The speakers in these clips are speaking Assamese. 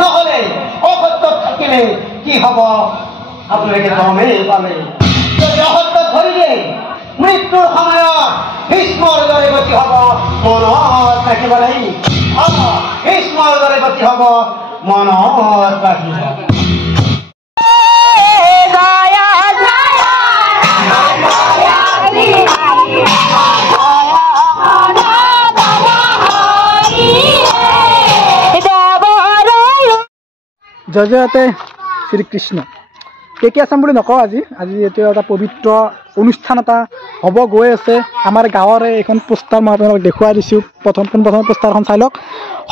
নহলে অসত্য থাকিলে কি হব আপোনালোকে গমেই পালে। যদি অসত্য ধৰিলে মৃত্যুৰ সময়ত ভীষ্মৰ দৰে গতি হব, মনত ৰাখিব লাগিব। ভীষ্মৰ দৰে গতি হব, মনত ৰাখিব। জয় জয়তে শ্ৰীকৃষ্ণ। কি আছাম বুলি নকওঁ আজি এইটো এটা পবিত্ৰ অনুষ্ঠান এটা হ'ব গৈ আছে। আমাৰ গাঁৱৰে এইখন পোষ্টাৰ মই আপোনালোকক দেখুৱাই দিছোঁ। প্ৰথম পোষ্টাৰখন চাই লওক।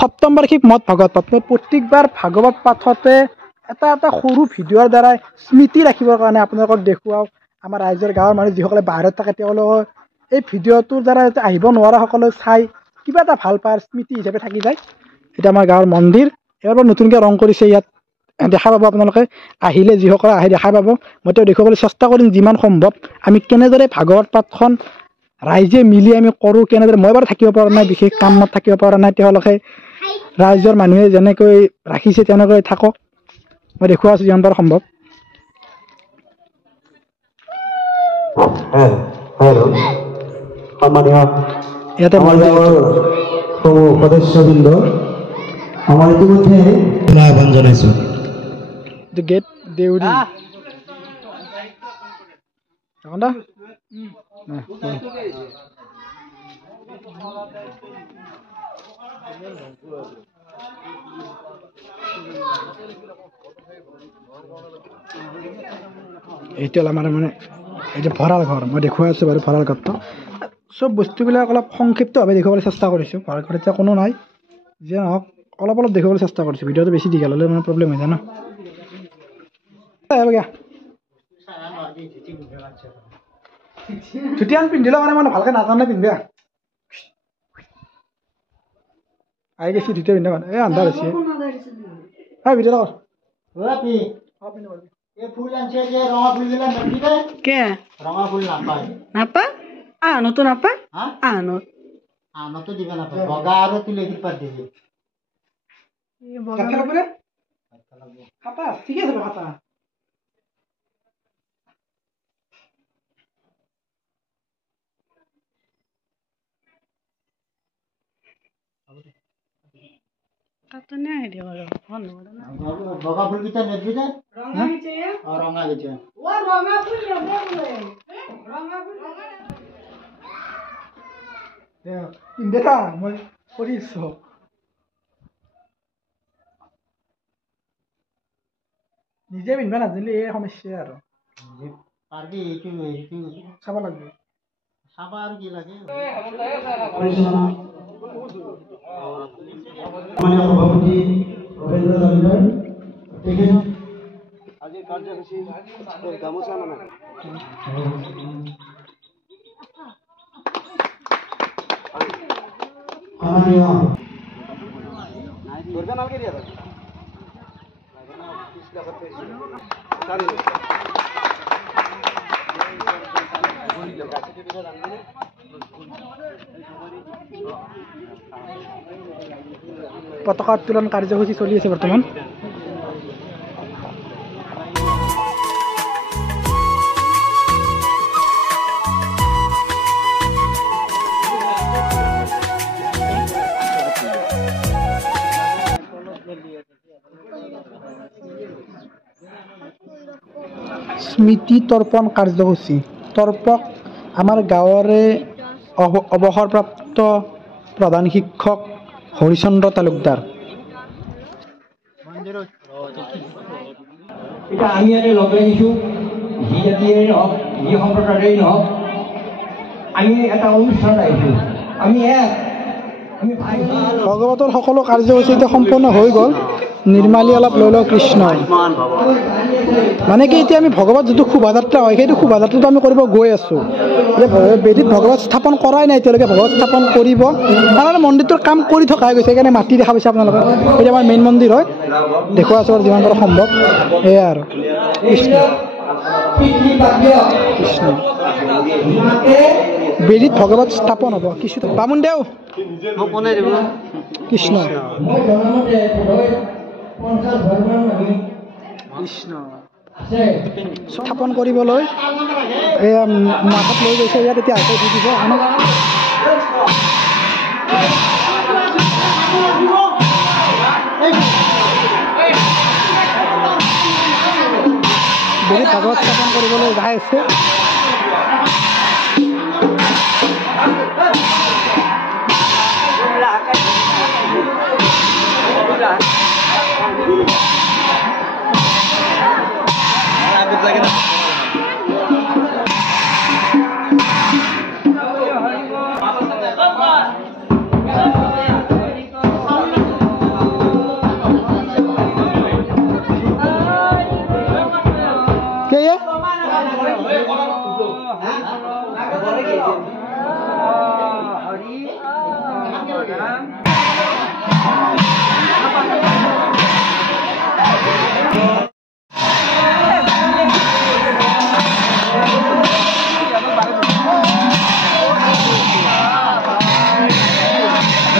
সপ্তম বাৰ্ষিক মঠ ভাগৱত পাঠ। মই প্ৰত্যেকবাৰ ভাগৱত পাঠতে এটা সৰু ভিডিঅ'ৰ দ্বাৰাই স্মৃতি ৰাখিবৰ কাৰণে আপোনালোকক দেখুৱাওঁ। আমাৰ ৰাইজৰ গাঁৱৰ মানুহ যিসকলে বাহিৰত থাকে তেওঁলোকৰ এই ভিডিঅ'টোৰ দ্বাৰা আহিব নোৱাৰাসকলে চাই কিবা এটা ভাল পায়, স্মৃতি হিচাপে থাকি যায়। এতিয়া আমাৰ গাঁৱৰ মন্দিৰ এবাৰ নতুনকৈ ৰং কৰিছে, ইয়াত দেখা পাব আপোনালোকে আহিলে, যিসকলে আহে দেখা পাব। মই তেওঁ দেখুৱাবলৈ চেষ্টা কৰিম যিমান সম্ভৱ আমি কেনেদৰে ভাগৱত পাঠখন ৰাইজে মিলি আমি কৰোঁ, কেনেদৰে। মই বাৰু থাকিব পৰা নাই, বিশেষ কামত থাকিব পৰা নাই, তেওঁলোকে ৰাইজৰ মানুহে যেনেকৈ ৰাখিছে তেনেকৈ থাকক। মই দেখুৱাই আছোঁ যিমান পাৰোঁ সম্ভৱ। ইয়াতে সদস্যবৃন্দ আমাৰ ইতিমধ্যে আহ্বান জনাইছোঁ। গেট দেউৰী এইটো আমাৰ মানে এই যে ভঁৰাল ঘৰ মই দেখুৱাই আছোঁ বাৰু। ভঁৰাল ঘৰটো চব বস্তুবিলাক অলপ সংক্ষিপ্তভাৱে দেখুৱাবলৈ চেষ্টা কৰিছোঁ। ভঁৰাল ঘৰত এতিয়া কোনো নাই, যিয়ে নহওক অলপ দেখুৱাবলৈ চেষ্টা কৰিছোঁ। ভিডিঅ'টো বেছি দীঘল হ'লে মানে প্ৰব্লেম হৈ যায় ন। ধুতিয়ান পিন্ধিলে মানে মানে ভালকৈ নাজানে পিন্ধিবা। আহি গৈছে ধুতিয়া পিন্ধা মানে এই আন্ধাৰ হৈছে। ভিডিঅ' নাপা আনতো নাপা আনতো দিবা নাপায়। বগা আৰু তুলসী পাত দিবি। খাতা ঠিকে আছে খাতা। বগা ফুলকেইটা নেদবি দে। ৰঙা গেইটা পিন্ধা মই কৰিছোঁ। নিজে পিন্ধিব নাজানিলে এই সমস্যা আৰু পাৰবি। এইটো চাব লাগিব। চাব আৰু কি লাগে। সভাপতি ভূপেন্দ্ৰ তালুকদাৰ আজিৰ কাৰ্যসূচী গামোচা মানে পতাকা উত্তোলন কাৰ্যসূচী চলি আছে বৰ্তমান। স্মৃতি তৰ্পণ কাৰ্যসূচী। তৰ্পক আমাৰ গাঁৱৰে অৱসৰপ্ৰাপ্ত প্ৰধান শিক্ষক হৰিচন্দ্ৰ তালুকদাৰ। এতিয়া আমি ইয়াতে লগ লাগিছোঁ, যি জাতিৰে নহওক, যি সম্প্ৰদায়েই নহওক, আমি এটা অনুষ্ঠানত আহিছোঁ। আমি ভাগৱতৰ সকলো কাৰ্যসূচী এতিয়া সম্পূৰ্ণ হৈ গ'ল। নিৰ্মালী অলপ লৈ লওঁ কৃষ্ণ। মানে কি এতিয়া আমি ভগৱত যিটো শোভাযাত্ৰা হয় সেইটো শোভাযাত্ৰাটো আমি কৰিব গৈ আছোঁ। এতিয়া বেদীত ভগৱত স্থাপন কৰাই নাই এতিয়ালৈকে, ভগৱত স্থাপন কৰিব। কাৰণ মন্দিৰটোৰ কাম কৰি থকা গৈছে, সেইকাৰণে মাটি দেখা পাইছে আপোনালোকে। এতিয়া আমাৰ মেইন মন্দিৰ হয়, দেখুওৱা আছোঁ আৰু যিমান পাৰোঁ সম্ভৱ। এয়া আৰু কৃষ্ণ কৃষ্ণ বেদীত ভগৱত স্থাপন হ'ব। কিছু বামুণ দেও মোক কোনে দিব। কৃষ্ণ মই জনামতে বোধহয় 50 ঘৰমান মানুহ কৃষ্ণ আছে স্থাপন কৰিবলৈ মাথত লৈ গৈছে ইয়াত এতিয়া হাতে দি দিব বহুত ভাগৱত স্থাপন কৰিবলৈ যাই আছে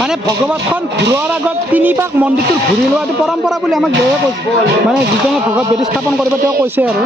মানে ভগৱতখন ঘূৰোৱাৰ আগত 3 পাক মন্দিৰটো ঘূৰি লোৱাটো পৰম্পৰা বুলি আমাক দেৱে কৈছে মানে যিজনে ভগৱত বেদী স্থাপন কৰিব তেওঁ কৈছে আৰু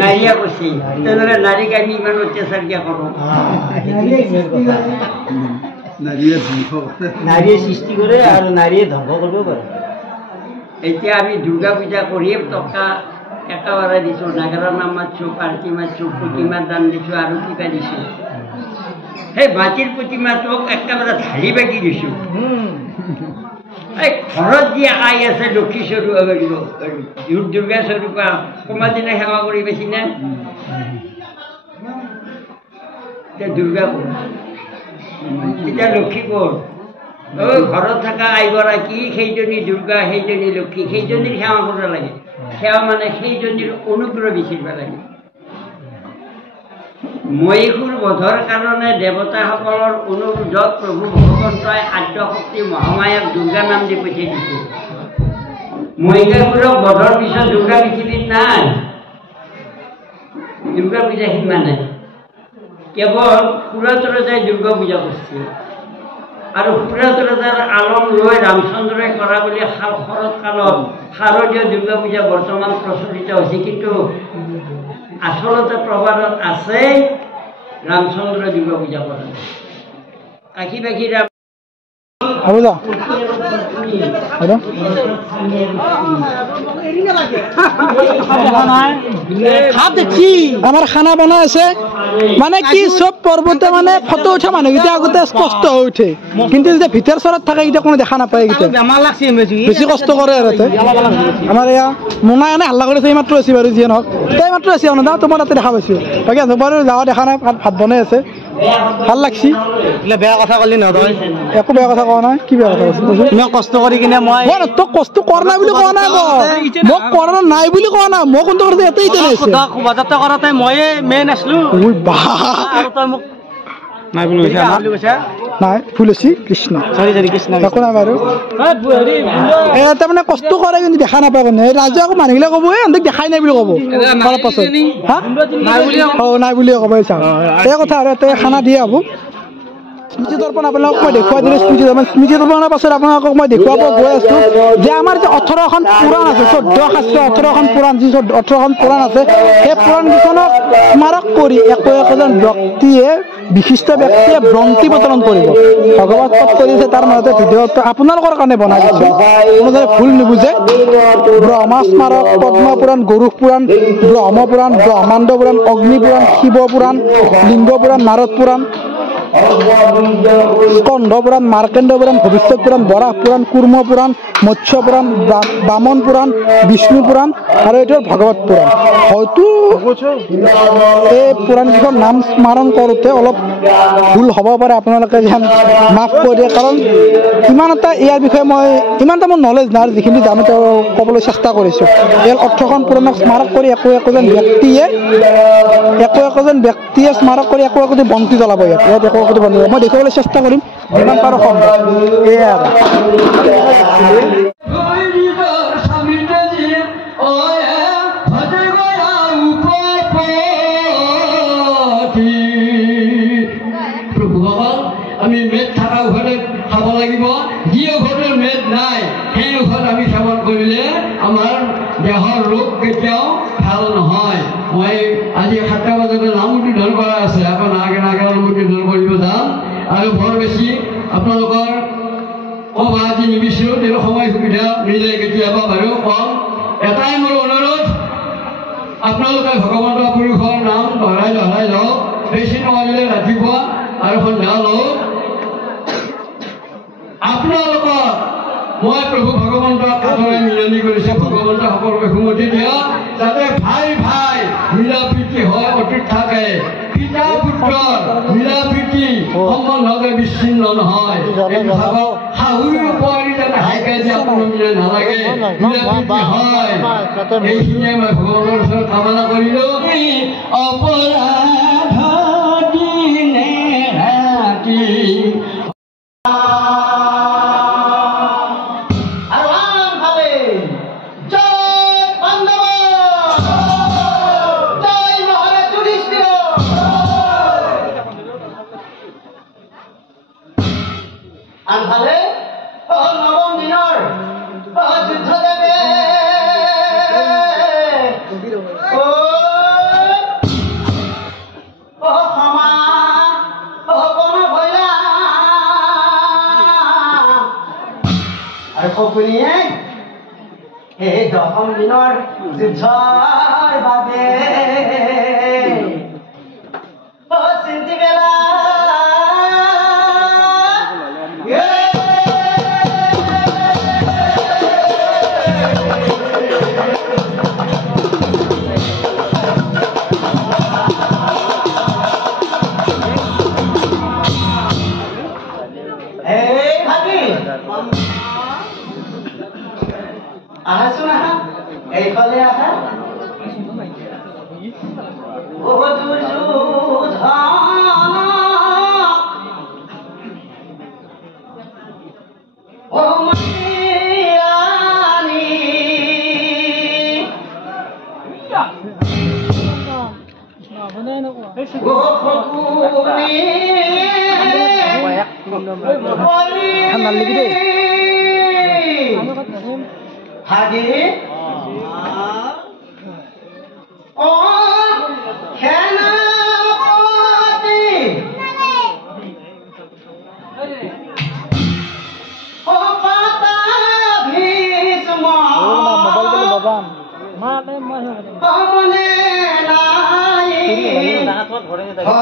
নাৰীয়ে কৈছে তেনেহ'লে নাৰীক আমি ইমান অত্যাচাৰ কিয় কৰোঁ নাৰীয়ে সৃষ্টি কৰে আৰু নাৰীয়ে ধ্বংস কৰিব পাৰে এতিয়া আমি দুৰ্গা পূজা কৰিয়ে টকা একেবাৰে দিছোঁ নাগাৰা নাম মাতিছোঁ পাৰ্টি মাতিছোঁ প্ৰতিমাৰ দান দিছোঁ আৰু কিবা দিছোঁ সেই মাটিৰ প্ৰতিমাটোক একেবাৰে ঢালি বাকি দিছোঁ এই ঘৰত যি আই আছে লক্ষী স্বৰূপ দুৰ্গা স্বৰূপা কোনোবা দিনা সেৱা কৰি বেছি নে এতিয়া দুৰ্গা ক'ত এতিয়া লক্ষী ক'ত ঘৰত থকা আইগৰাকী সেইজনী দুৰ্গা সেইজনী লক্ষী সেইজনীৰ সেৱা কৰিব লাগে সেৱা মানে সেইজনীৰ অনুগ্ৰহ বিচাৰিব লাগে মহীশূৰ বধৰ কাৰণে দেৱতাসকলৰ অনুৰোধত প্ৰভু ভগৱন্তই আদ্যশক্তি মহামায়াক দুৰ্গা নাম দি পঠিয়াই দিছে মহিষাসুৰক বধৰ পিছত দুৰ্গা পৃথিৱীত নাই দুৰ্গা পূজা সীমা নাই কেৱল সুৰতৰজাই দুৰ্গা পূজা কৰিছে আৰু সুৰতৰজাৰ আলম লৈ ৰামচন্দ্ৰই কৰা বুলি শৰৎ কালত শাৰদীয় দুৰ্গা পূজা বৰ্তমান প্ৰচলিত হৈছে কিন্তু আচলতে প্ৰবাদত আছে ৰামচন্দ্ৰ দুৰ্গা পূজা কৰা কাশী বাকী ৰাম হ'ব যা হয়তো আমাৰ খানা বনাই আছে মানে কি চব পৰ্বতে মানে ফটো উঠা মানুহকেইটা আগতে স্পষ্ট হৈ উঠে কিন্তু যেতিয়া ভিতৰ চৰত থাকে এতিয়া কোনো দেখা নাপায় এইকেইটা বেছি কষ্ট কৰে আৰু আমাৰ এয়া মোনাই এনে হাল্লা কৰিছে এইমাত্ৰ আছে বাৰু যিয়ে নহওক এই মাত্ৰ আছে অনুদা তোমাৰ তাতে দেখা পাইছোঁ বাকী বাৰু যাৱা দেখা নাই ভাত বনাই আছে ভাল লাগছি বেয়া কথা ক'লি নহয় একো বেয়া কথা কোৱা নাই কি বেয়া কথা কৈছে ইমান কষ্ট কৰি কিনে মই তোক কষ্ট কৰা নাই বুলি কোৱা নাই মোক কৰা নাই বুলি কোৱা নাই মই কোনটো কৰিছে এটাই শোভাযাত্ৰা কৰাতে ময়ে মেইন আছিলো আৰু তই মোক নাই বুলি কৈছা নাই ভুল হৈছে কৃষ্ণ একো নাই বাৰু তাৰমানে কষ্ট কৰে কিন্তু দেখা নাপায় কোনে ৰাজে আকৌ মানুহবিলাক ক'ব এহেঁতক দেখাই নাই বুলি ক'ব অলপ পাছত নাই বুলিয়ে ক'ব চাওঁ এই কথা আৰু ইয়াতে খানা দিয়ে হ'ব স্মৃতি দৰ্পণ আপোনালোকক মই দেখুৱাই দিলোঁ স্মৃতি দৰ্পণৰ পাছত আপোনালোকক মই দেখুৱাব গৈ আছোঁ যে আমাৰ যে 18খন পুৰাণ আছে 18খন পুৰাণ যি 18খন পুৰাণ আছে সেই পুৰাণকেইখনক স্মাৰক কৰি একোজন ব্যক্তিয়ে বিশিষ্ট ব্যক্তিয়ে ব্ৰন্তি প্ৰচলন কৰিব ভগৱত পদ কৰিছে তাৰ মাজতে ভিডিঅ'টো আপোনালোকৰ কাৰণে বনাই দিছোঁ কোনো যাতে ভুল নুবুজে ব্ৰহ্মা স্মাৰক পদ্ম পুৰাণ গৰুড় পুৰাণ ব্ৰহ্ম পুৰাণ ব্ৰহ্মাণ্ড পুৰাণ অগ্নি পুৰাণ শিৱ পুৰাণ লিংগ পুৰাণ নাৰদ পুৰাণ স্কন্ধ পুৰাণ মাৰ্কেণ্ড পুৰাণ ভৱিষ্যত পুৰাণ বৰাহ পুৰাণ কুৰ্ম পুৰাণ মৎস্য পুৰাণ বামন পুৰাণ বিষ্ণু পুৰাণ আৰু এইটো ভাগৱত পুৰাণ হয়তো এই পুৰাণকেইখন নাম স্মৰণ কৰোঁতে অলপ ভুল হ'ব পাৰে আপোনালোকে যেন মাফ কৰি দিয়ে কাৰণ ইমান এটা ইয়াৰ বিষয়ে মই ইমান এটা মোৰ নলেজ নাই যিখিনি জানো তেওঁ ক'বলৈ চেষ্টা কৰিছোঁ এই 18খন পুৰাণক স্মাৰক কৰি একোজন ব্যক্তিয়ে স্মাৰক কৰি একোটি বন্তি জ্বলাব ইয়াত একোটি বন্তি মই দেখুৱাবলৈ চেষ্টা কৰিম যিমান পাৰোঁ সম্ভৱ এয়াই আমি মেদ থকা ঘৰে খাব লাগিব যি ঘৰৰ মেদ নাই সেই ঘৰত আমি সেৱন কৰিলে আমাৰ দেহৰ ৰোগ কেতিয়াও ভাল নহয় মই আজি 7টা বজাতে নাম উদ্বোধন কৰা আছে আকৌ নাগে নাম উদ্বোধন কৰিব যাম আৰু বৰ বেছি আপোনালোকৰ ক'ব আজি নিবিচাৰোঁ তেওঁ সময় সুবিধা মিলে কেতিয়াবা বাৰু কম এটাই মোৰ অনুৰোধ আপোনালোকে ভগৱন্ত পুৰুষৰ নাম দহৰাই লওক বেছি নোৱাৰিলে ৰাতিপুৱা আৰু সন্ধ্যা লওক আপোনালোকৰ মই প্ৰভু ভগৱন্তক আদৰে মিলনি কৰিছে ভগৱন্ত সকলোকে সুমতি দিয়ক যাতে ভাই ভাই মিলা প্ৰীতি হয় অটুট থাকে পিতা পুত্ৰৰ মিলা প্ৰীতি সম্বন্ধকে বিচ্ছিন্ন নহয় শাহুৰ উপৰি যাতে হাইকাই যে আপোনাৰ মিলা নালাগে মিলা প্ৰীতি হয় এইখিনিয়ে মই ভগৱানৰ ওচৰত কামনা কৰিলোঁ অপৰাধ দিনে ৰাতি আনফালে নৱম দিনৰ যুদ্ধ দেৱে আৰু শকুনিয়ে এই 10ম দিনৰ যুদ্ধৰ বাবে চিন্তি বেলা আহাচোন আহা এইফালে আহা ঠাণ্ডা লাগি দেই হাগি ও সেনাপতি Terima kasih.